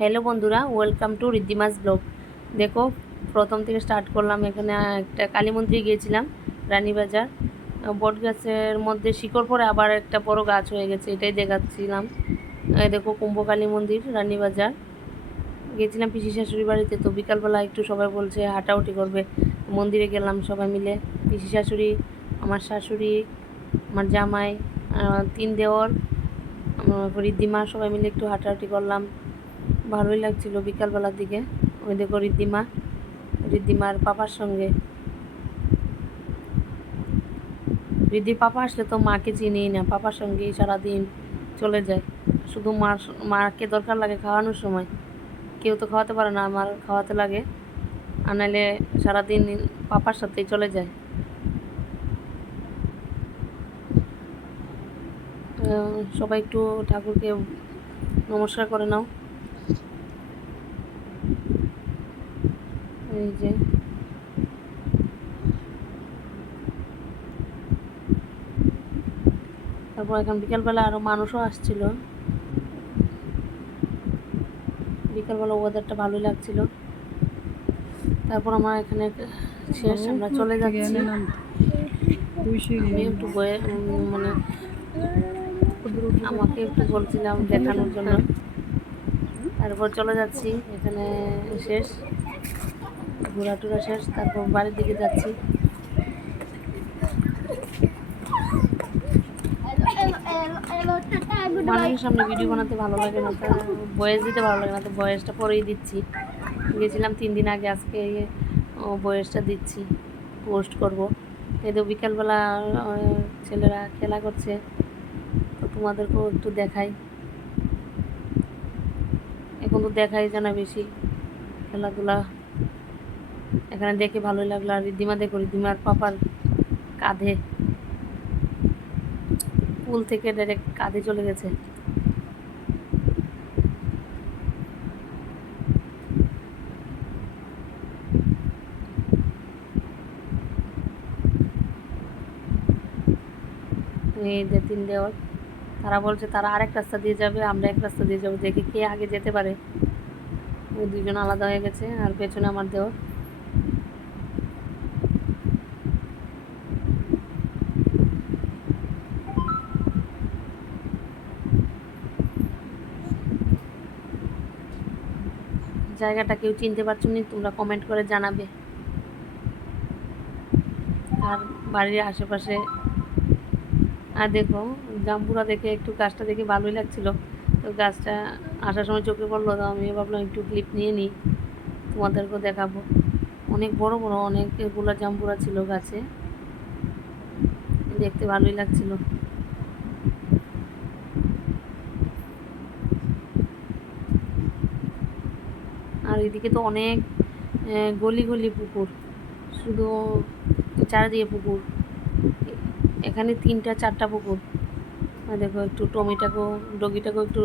Hello বন্ধুরা, welcome to রিদ্ধিমাস blog. দেখো, প্রথম থেকে স্টার্ট করলাম। এখানে একটা কালী মন্দিরে গিয়েছিলাম, রানীবাজার। বট গাছের মধ্যে শিকড় পরে আবার একটা বড় গাছ হয়ে গেছে, এটাই দেখাচ্ছিলাম। দেখো, কুম্ভকালী মন্দির, রানীবাজার। গিয়েছিলাম পিসি শাশুড়ি বাড়িতে। তো বিকালবেলা একটু সবাই বলছে হাঁটাহুটি করবে, মন্দিরে গেলাম সবাই মিলে। পিসি শাশুড়ি, আমার শাশুড়ি, আমার জামাই, 3 দেওর, আমার রিদ্ধিমা, সবাই মিলে একটু হাঁটাহাঁটি করলাম। ভালোই লাগছিল বিকালবেলার দিকে। ওই দেখো রিদ্ধিমার পাপার সঙ্গে। রিদ্ধির পাপা আসলে তো মাকে চিনিই না, পাপার সঙ্গেই সারাদিন চলে যায়। শুধু মাকে দরকার লাগে খাওয়ানোর সময়, কেউ তো খাওয়াতে পারে না, আমার খাওয়াতে লাগে। আর নাহলে সারাদিন পাপার সাথেই চলে যায়। সবাই একটু ঠাকুরকে নমস্কার করে নাও। এই যে তারপর এখন বিকালবেলা আরও মানুষও আসছিল। বিকালবেলা ওয়েদারটা ভালোই লাগছিল। তারপর আমার এখানে শেষ, আমরা চলে যাচ্ছি। আমি একটু মানে আমাকে একটু বলছিলাম দেখানোর জন্য। তারপর চলে যাচ্ছি, এখানে শেষ, ঘোরাটুরা শেষ। তারপর বাড়ির দিকে যাচ্ছি। মানুষের সামনে ভিডিও বানাতে ভালো লাগে না, তা ভয়েস দিতে ভালো লাগে না, তো ভয়েসটা পরেই দিচ্ছি। গেছিলাম 3 দিন আগে, আজকে ভয়েসটা দিচ্ছি, পোস্ট করব। এই তো বিকালবেলা ছেলেরা খেলা করছে, তো তোমাদেরকেও একটু দেখাই। এখন তো দেখাই জানা বেশি খেলাধুলা, এখানে দেখে ভালোই লাগলো। আর রিদ্ধিমা দেখো, রিদ্ধিমার পাপার কাঁধে, পুল থেকে ডাইরেক্ট কাঁধে চলে গেছে। এই যে 3 দেওয়ার, তারা বলছে তারা আরেক রাস্তা দিয়ে যাবে, আমরা এক রাস্তা দিয়ে যাবো, দেখি কে আগে যেতে পারে। ওই 2জন আলাদা হয়ে গেছে, আর পেছনে আমার দেওর। জায়গাটা কেউ চিনতে পারছো নি, তোমরা কমেন্ট করে জানাবে। আর বাড়ির আশেপাশে, আর দেখো জাম্বুরা দেখে, একটু গাছটা দেখে ভালোই লাগছিল। তো গাছটা আসার সময় চোখে পড়লো, তো আমি ভাবলাম একটু ক্লিপ নিয়ে নিই, তোমাদেরকেও দেখাবো। অনেক বড় বড় অনেকগুলো জাম্বুরা ছিল গাছে, দেখতে ভালোই লাগছিল। আর এদিকে তো অনেক গলি গলি পুকুর, শুধু চারিদিকে পুকুর। এখানে 3-4টা পুকুর। দেখো, একটু টমিটাকেও, ডগিটাকেও একটু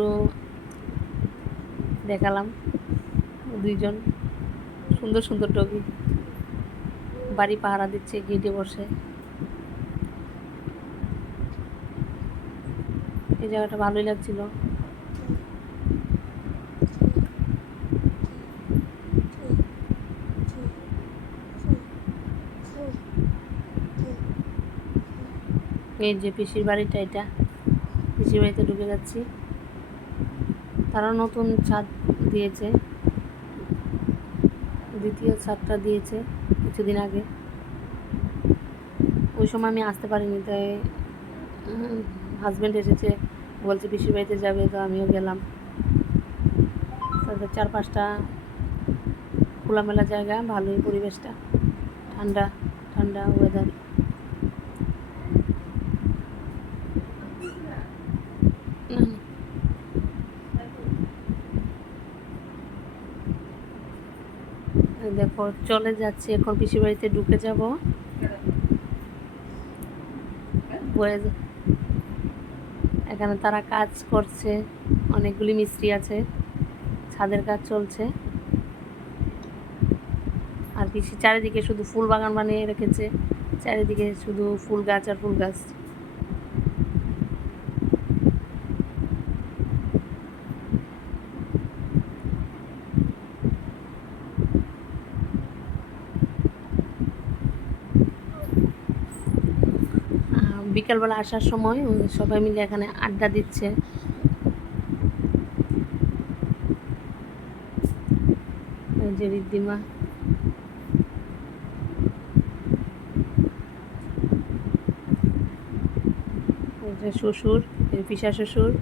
দেখালাম। 2জন সুন্দর সুন্দর ডগি বাড়ি পাহারা দিচ্ছে, গেটে বসে। এই জায়গাটা ভালোই লাগছিল। এই যে পিসির বাড়িটা, এটা পিসির বাড়িতে ঢুকে যাচ্ছি। তারা নতুন ছাদ দিয়েছে, দ্বিতীয় ছাদটা দিয়েছে কিছুদিন আগে। ওই সময় আমি আসতে পারিনি, তাই হাজব্যান্ড এসেছে, বলছে পিসির বাড়িতে যাবে, তো আমিও গেলাম। তারপর 4-5টা খোলামেলা জায়গা, ভালোই পরিবেশটা, ঠান্ডা ঠান্ডা ওয়েদার। দেখো চলে যাচ্ছি, এখন পিসির বাড়িতে ঢুকে যাব। এখানে তারা কাজ করছে, অনেকগুলি মিস্ত্রি আছে, ছাদের কাজ চলছে। আর পিসি চারিদিকে শুধু ফুল বাগান বানিয়ে রেখেছে, চারিদিকে শুধু ফুল গাছ আর ফুল গাছ। বিকালবেলা আসার সময় সবাই মিলে এখানে আড্ডা দিচ্ছে। এই যে ঋদ্ধিমা, এই যে শ্বশুর, পিসা শ্বশুর,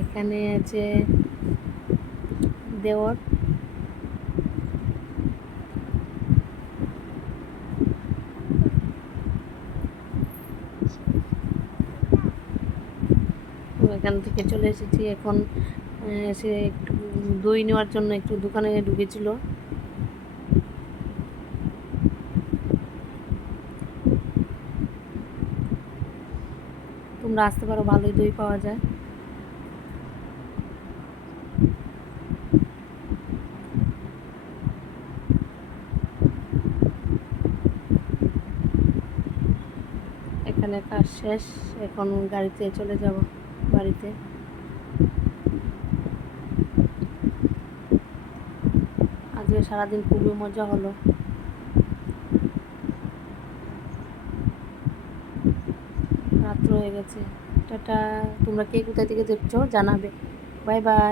এখানে আছে দেওর, এখান থেকে চলে এসেছি। এখন এসে একটু দই নেওয়ার জন্য একটু দোকানে ঢুকেছিল। তোমরা আসতে পারো, ভালোই দই পাওয়া যায়। এখানে কাজ শেষ, এখন গাড়িতে চলে যাব বাড়িতে। আজকে সারাদিন খুবই মজা হলো। রাত্র হয়ে গেছে। টাটা। তোমরা কে কোথায় থেকে দেখছো জানাবে। Bye bye.